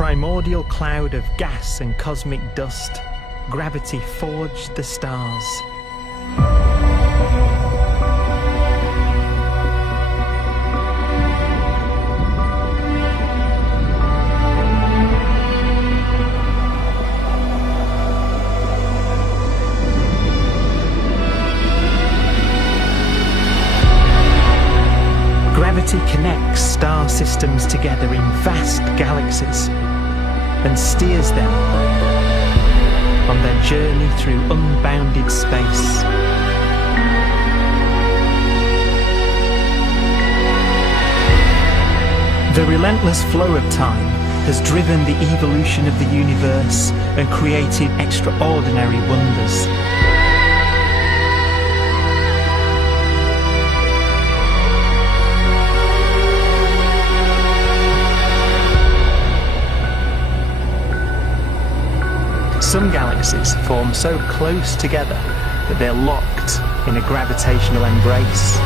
primordial cloud of gas and cosmic dust, gravity forged the stars. Gravity connects star systems together in vast galaxies and steers them on their journey through unbounded space. The relentless flow of time has driven the evolution of the universe and created extraordinary wonders. Some galaxies form so close together that they're locked in a gravitational embrace.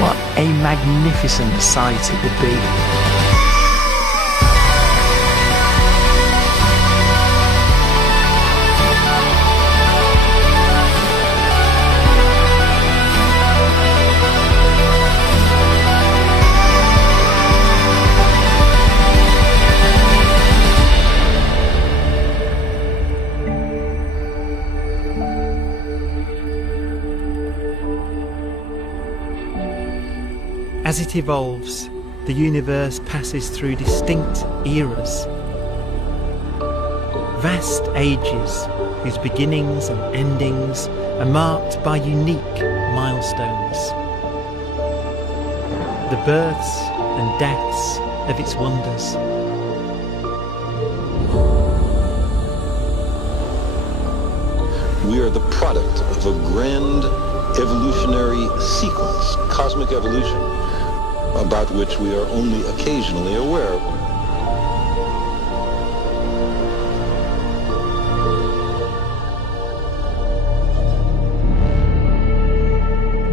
What a magnificent sight it would be. As it evolves, the universe passes through distinct eras. Vast ages whose beginnings and endings are marked by unique milestones. The births and deaths of its wonders. We are the product of a grand evolutionary sequence, cosmic evolution, about which we are only occasionally aware.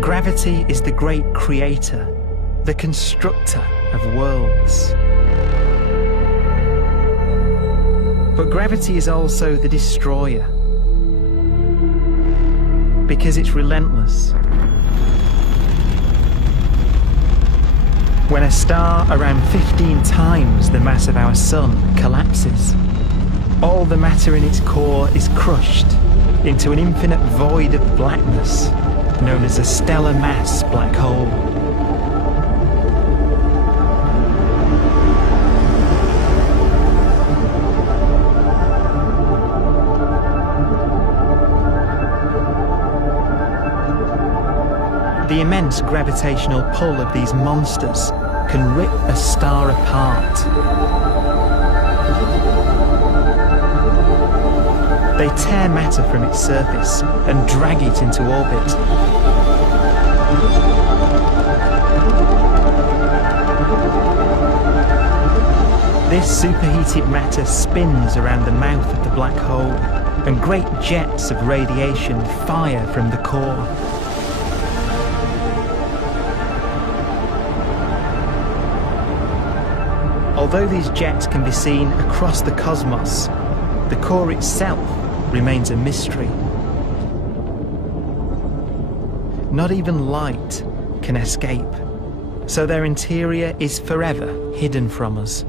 Gravity is the great creator, the constructor of worlds. But gravity is also the destroyer, because it's relentless. When a star around 15 times the mass of our Sun collapses, all the matter in its core is crushed into an infinite void of blackness known as a stellar mass black hole. The immense gravitational pull of these monsters can rip a star apart. They tear matter from its surface and drag it into orbit. This superheated matter spins around the mouth of the black hole, and great jets of radiation fire from the core. Although these jets can be seen across the cosmos, the core itself remains a mystery. Not even light can escape, so their interior is forever hidden from us.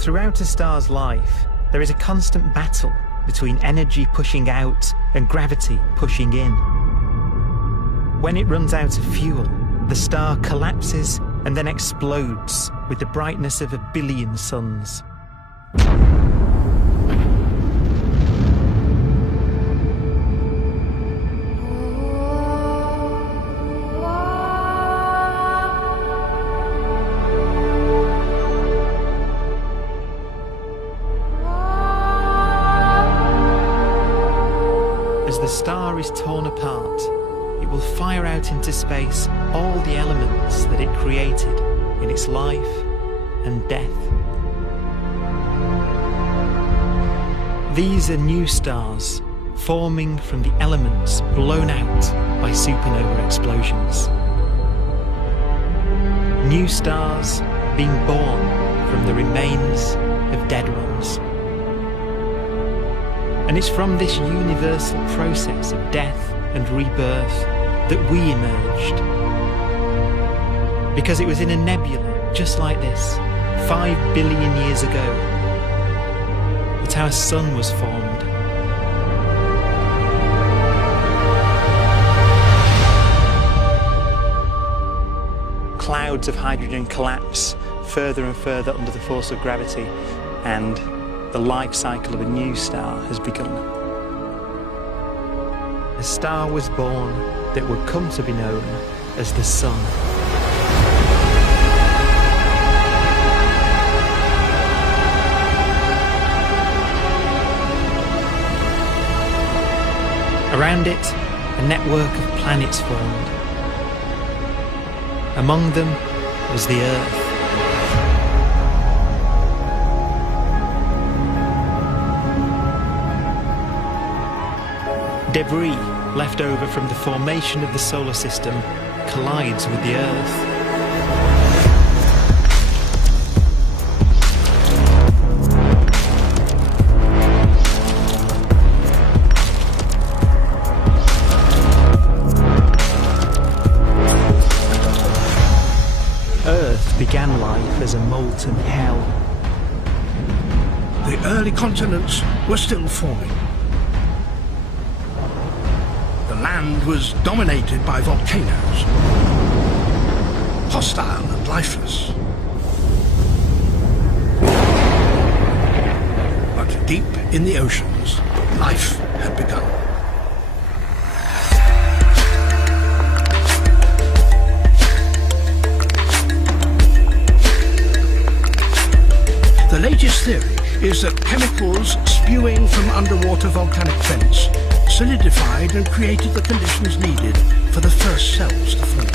Throughout a star's life, there is a constant battle between energy pushing out and gravity pushing in. When it runs out of fuel, the star collapses and then explodes with the brightness of 1 billion suns. As the star is torn apart, it will fire out out into space all the elements that it created in its life and death. These are new stars forming from the elements blown out by supernova explosions. New stars being born from the remains of dead ones. And it's from this universal process of death and rebirth that we emerged. Because it was in a nebula just like this, 5 billion years ago, that our sun was formed. Clouds of hydrogen collapse further and further under the force of gravity, and the life cycle of a new star has begun. A star was born that would come to be known as the Sun. Around it, a network of planets formed. Among them was the Earth. Debris left over from the formation of the solar system collides with the Earth. Earth began life as a molten hell. The early continents were still forming. The land was dominated by volcanoes, hostile and lifeless. But deep in the oceans, life had begun. The latest theory is that chemicals spewing from underwater volcanic vents solidified and created the conditions needed for the first cells to form.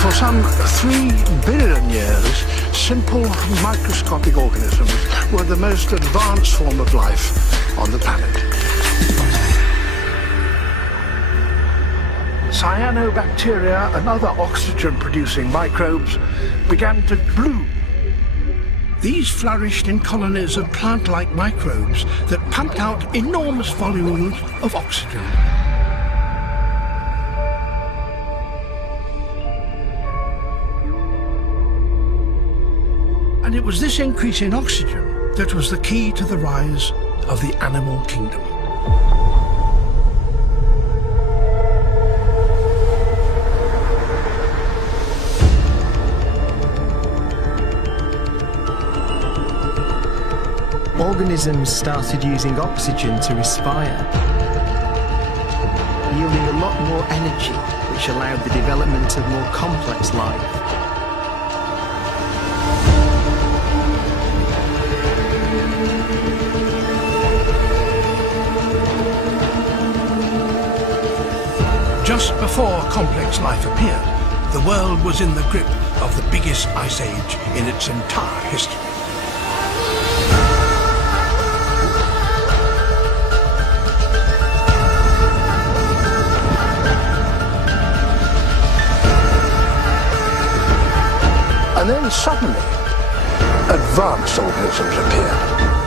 For some 3 billion years, simple microscopic organisms were the most advanced form of life on the planet. Cyanobacteria and other oxygen-producing microbes began to bloom. These flourished in colonies of plant-like microbes that pumped out enormous volumes of oxygen. And it was this increase in oxygen that was the key to the rise of the animal kingdom. Organisms started using oxygen to respire, yielding a lot more energy, which allowed the development of more complex life. Just before complex life appeared, the world was in the grip of the biggest ice age in its entire history. And then suddenly, advanced organisms appeared.